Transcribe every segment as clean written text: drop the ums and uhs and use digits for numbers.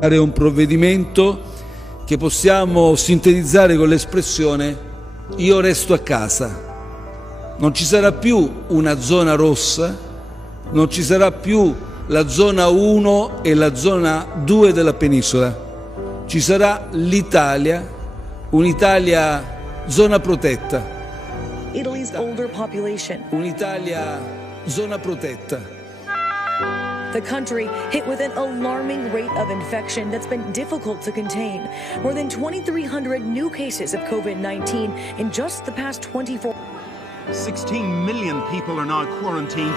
È un provvedimento che possiamo sintetizzare con l'espressione "io resto a casa". Non ci sarà più una zona rossa, non ci sarà più la zona 1 e la zona 2 della penisola. Ci sarà l'Italia, un'Italia zona protetta. Italy's older population. Un'Italia zona protetta. The country hit with an alarming rate of infection that's been difficult to contain. More than 2,300 new cases of COVID-19 in just the past 24 hours. 16 million people are now quarantined.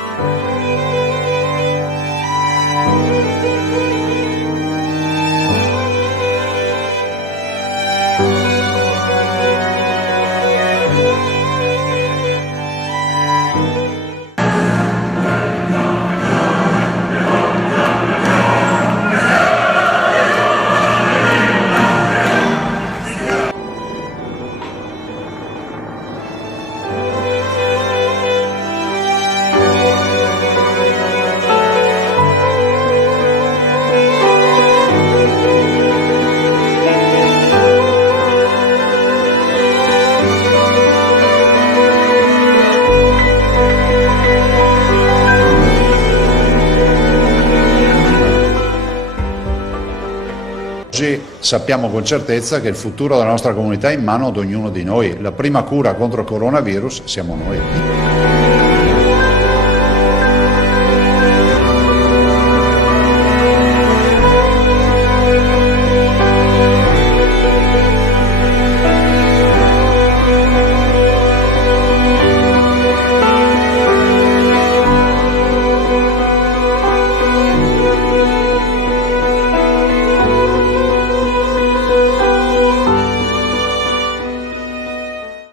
Oggi sappiamo con certezza che il futuro della nostra comunità è in mano ad ognuno di noi. La prima cura contro il coronavirus siamo noi.